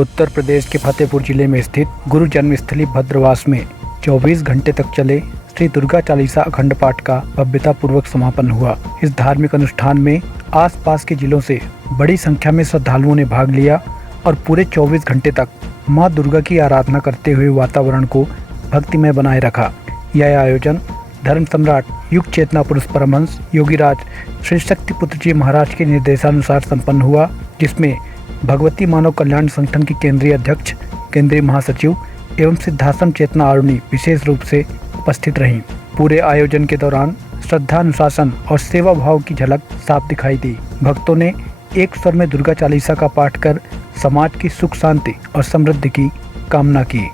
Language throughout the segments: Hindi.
उत्तर प्रदेश के फतेहपुर जिले में स्थित गुरु जन्मस्थली भद्रवास में 24 घंटे तक चले श्री दुर्गा चालीसा अखंड पाठ का भव्यता पूर्वक समापन हुआ। इस धार्मिक अनुष्ठान में आसपास के जिलों से बड़ी संख्या में श्रद्धालुओं ने भाग लिया और पूरे 24 घंटे तक मां दुर्गा की आराधना करते हुए वातावरण को भक्तिमय बनाए रखा। यह आयोजन धर्म सम्राट युग चेतना पुरुष परमहंस योगीराज श्री शक्तिपुत्र जी महाराज के निर्देशानुसार संपन्न हुआ, जिसमें भगवती मानव कल्याण संगठन की केंद्रीय अध्यक्ष, केंद्रीय महासचिव एवं सिद्धाश्रम चेतना आरुणी विशेष रूप से उपस्थित रहीं। पूरे आयोजन के दौरान श्रद्धा, अनुशासन और सेवा भाव की झलक साफ दिखाई दी। भक्तों ने एक स्वर में दुर्गा चालीसा का पाठ कर समाज की सुख, शांति और समृद्धि की कामना की।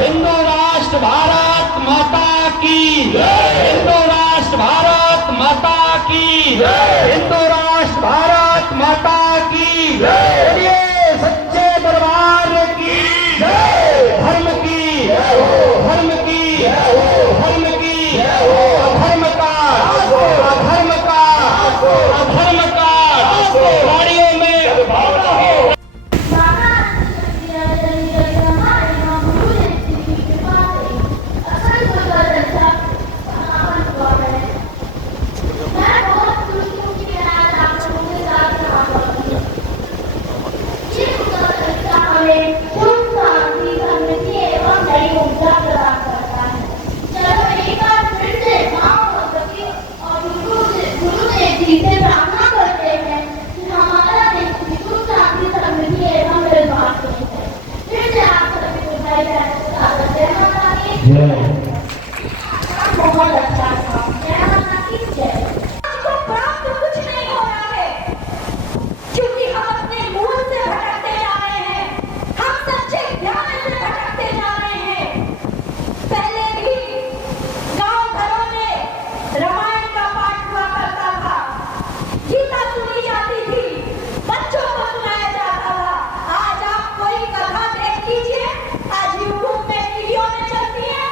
हिंदू राष्ट्र भारत माता की, हिंदू राष्ट्र भारत माता की, हिंदू राष्ट्र भारत माता की, बोलिए सच्चे दरबार की, धर्म की, धर्म की, धर्म की, अधर्म का, अधर्म का, अधर्म का गाड़ियों में भावना हो। बहुत अच्छा था। आपको प्राप्त कुछ नहीं हो रहा है, क्योंकि हम अपने मूल से भटकते जा रहे हैं, हम सच्चे ज्ञान से भटकते जा रहे हैं। पहले भी गांव घरों में रामायण का पाठ हुआ करता था, गीता सुनी जाती थी, बच्चों को सुनाया जाता था। आज आप कोई कथा देख लीजिए, आज यूट्यूब में वीडियो में चलती है,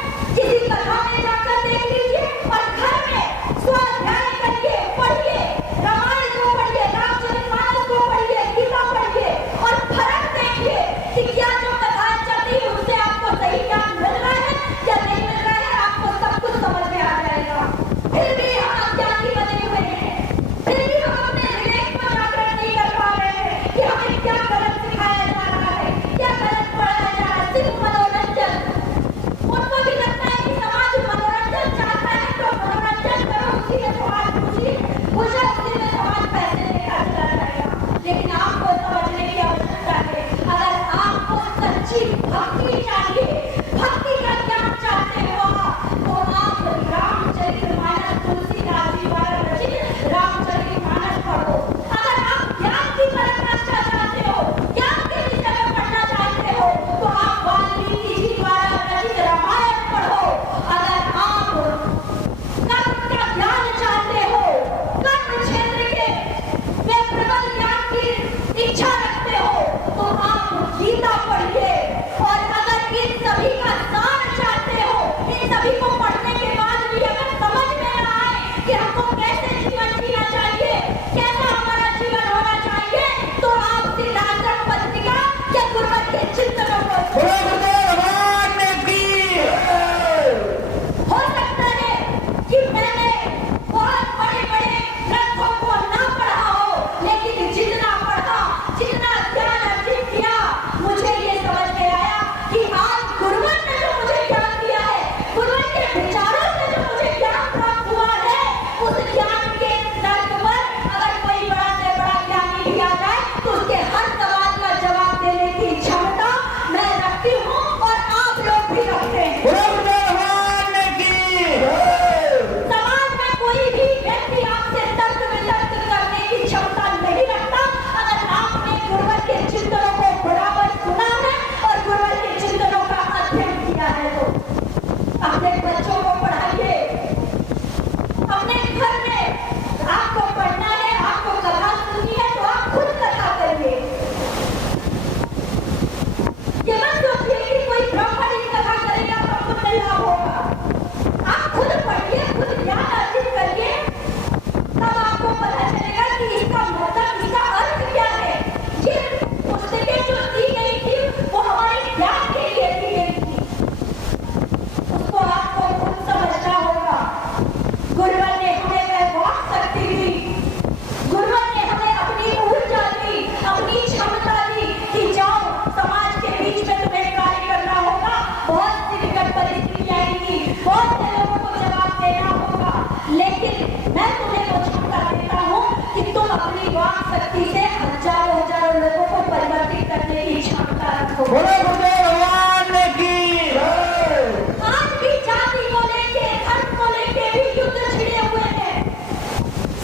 वाक शक्ति से हजारों हजारों लोगों को परिवर्तित करने की क्षमता रखो। बोलो गुरुदेव भगवान की जय। आज भी जाति को लेके, धर्म को लेके भी युद्ध छिड़े हुए हैं,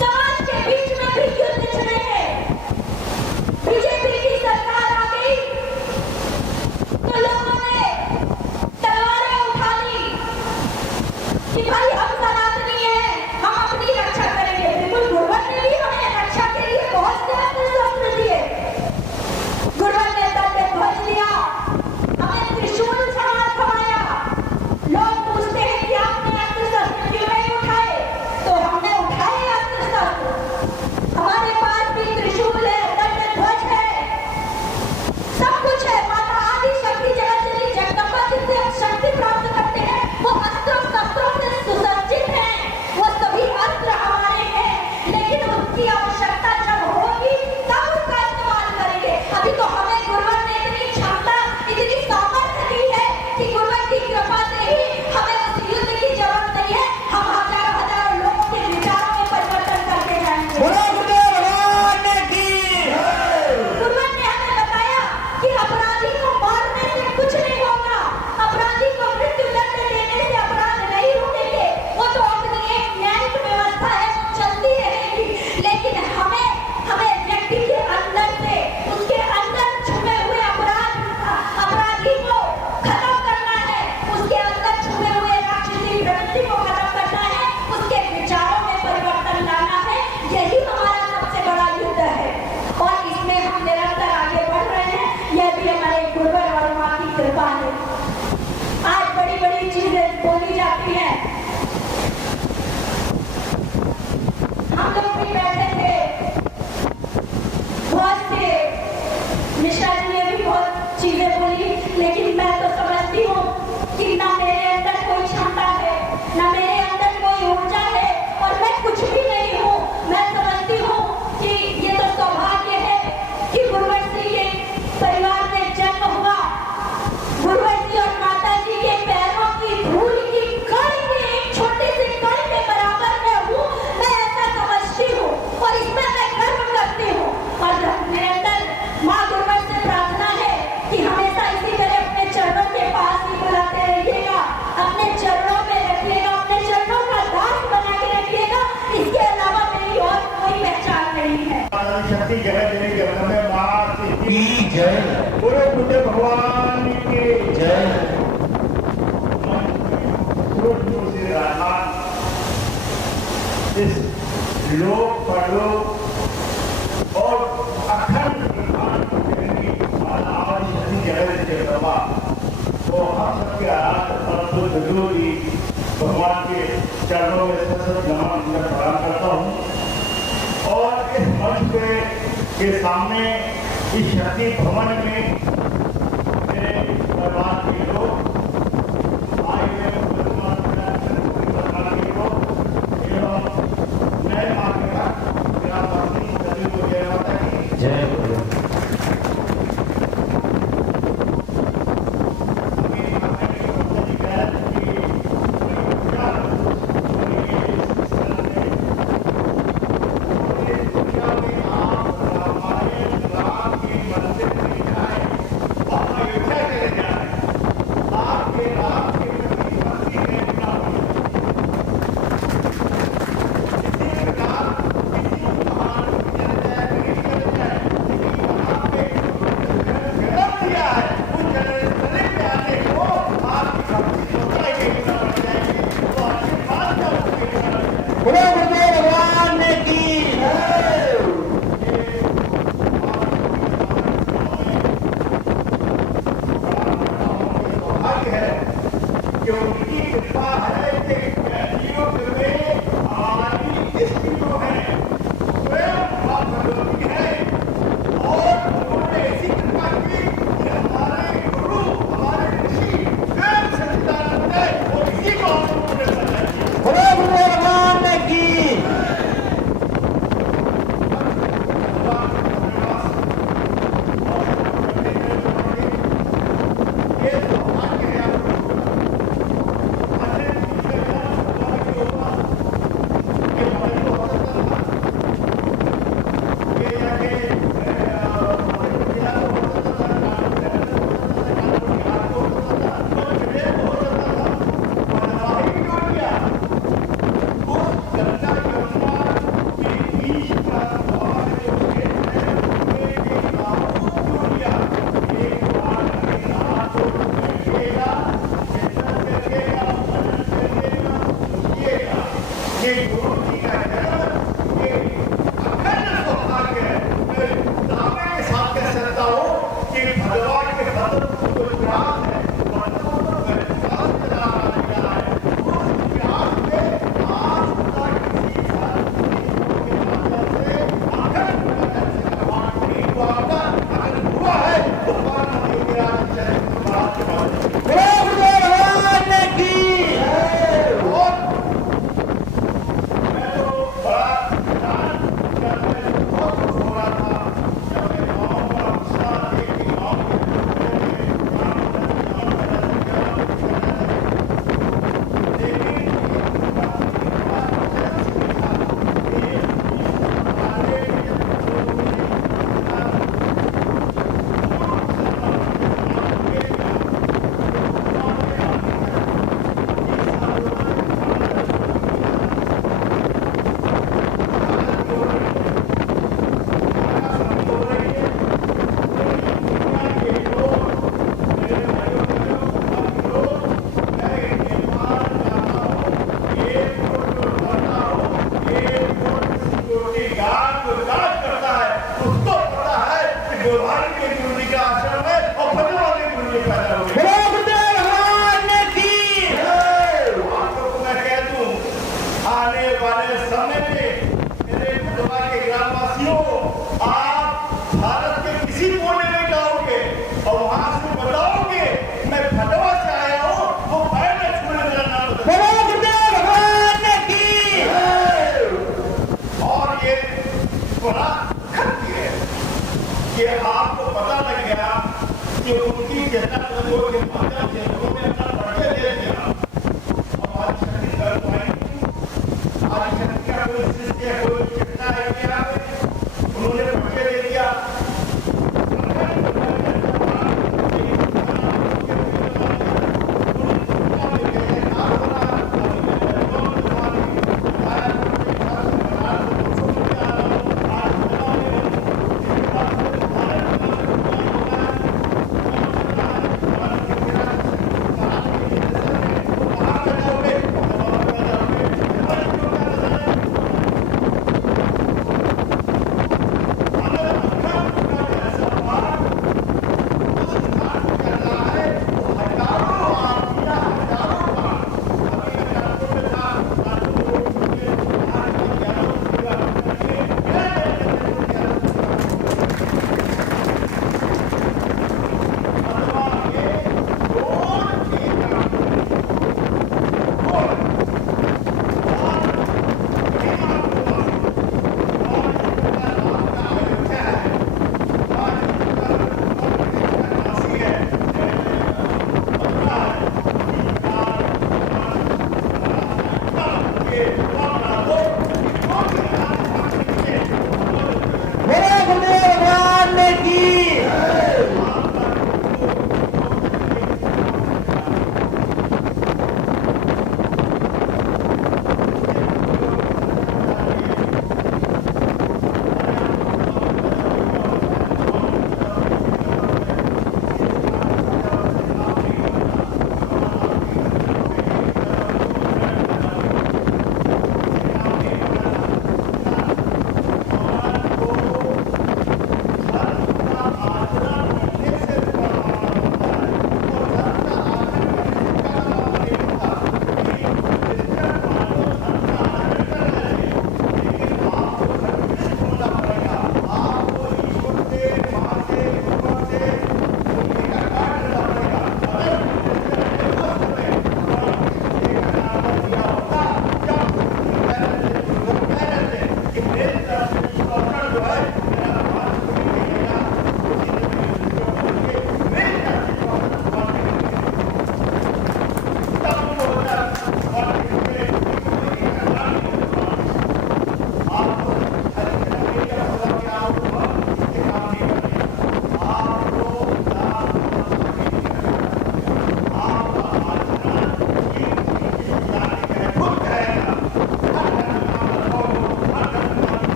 समाज के बीच में भी युद्ध छिड़े हैं। बीजेपी की सरकार आ गई तो लोगों ने तलवारें उठा ली कि भाई हम सनातनी हैं, हम अपनी रक्षा करेंगे। बिल्कुल गुरुवर ने भी हमें रक्षा के लिए बहुत से अस्त्र शस्त्र दिए। गुरुवर ने तब पे ध्वज दिया, हमें त्रिशूल थमाया। लोग पूछते हैं कि आपने अस्त्र शस्त्र क्यों नहीं उठाए, तो हमने उठाए अस्त्र शस्त्र। हमारे पास भी त्रिशूल है, दंड ध्वज है, सब कुछ है। माता आदि शक्ति जगत जगदम्बा जिससे हम शक्ति प्राप्त करते हैं, वो अस्त्रों शस्त्रों से सुसज्जित हैं, वो सभी अस्त्र हमारे हैं। लेकिन उसकी आवश्यकता जब होगी तब उसका इस्तेमाल करेंगे। अभी तो हमें गुरुवर ने इतनी क्षमता, इतनी सामर्थ्य दी है कि गुरुवर की कृपा से ही हमें उस युद्ध की जरूरत नहीं है। हम हजारों हजारों लोगों के विचारों में परिवर्तन करके जाएंगे। बोलो गुरुदेव भगवान की जय। गुरुवर ने हमें बताया कि अपराधी को मारने से कुछ नहीं होगा, अपराधी को मृत्यु दंड देने से अपराध नहीं रुकेंगे। वो तो अपनी एक न्यायिक व्यवस्था है, वो चलती रहेगी। लेकिन हमें व्यक्ति के अंदर से, उसके अंदर छुपे हुए अपराधी को खत्म करना है, उसके अंदर छुपे हुए राक्षसी प्रवृत्ति को खत्म करना है, उसके विचारों में परिवर्तन लाना है। यही हमारा सबसे बड़ा युद्ध है और इसमें हम निरंतर आगे बढ़ रहे हैं। यह भी हमारे गुरुवर और माँ की कृपा है। आज बड़ी बड़ी चीजें बोली जाती हैं। हम लोग भी बैठे थे, बहुत से मिश्रा जी ने भी बहुत चीजें बोली, लेकिन मैं तो समझती हूँ कि ना मेरे अंदर कोई क्षमता है, ना मेरे अंदर कोई ऊर्जा है और मैं कुछ भी नहीं हूँ। मैं समझती हूँ कि ये तो सौभाग्य है कि गुरुवर श्री के परिवार में जन्म हुआ। गुरुवर जी और माता जी के पैरों की धूल की कण के एक छोटे से कण के बराबर में हूँ, मैं ऐसा समझती हूँ और इसमें मैं गर्व करती हूँ। और मेरे अंदर माँ गुरुवर से प्रार्थना है कि हमेशा इसी तरह अपने चरणों के पास ही बुलाते रहिएगा, अपने चरणों में रखिएगा, अपने चरणों का दास बना के रखिएगा। इसके अलावा मेरी और कोई पहचान नहीं है। शक्ति जगत जननी जगदम्बे माँ की जय। बोलो गुरुदेव भगवान की जय। इस लोक परलोक और अखंड ब्रह्मांड की शक्ति जगत जगदम्बा वो हम सबके आराध्य परम गुरु भगवान के चरणों में सतत नमन प्रणाम करता हूँ। और इस मंच के सामने इस शक्ति भवन में मेरे परिवार के लोग आए हुए परिवार के लोग एवं मैं माँ के साथ मेरा पत्नी सभी को जय माता की जय। दुनिया में आप रामायण राम के मंदिर में जाए बड़ा खत है कि आपको पता लग गया कि उनकी जनता के माध्यम से लोगों ने अपना परिचय दे दिया। अब आज शक्ति कर पाएंगे, आज शक्ति का कोई सृष्टि कोई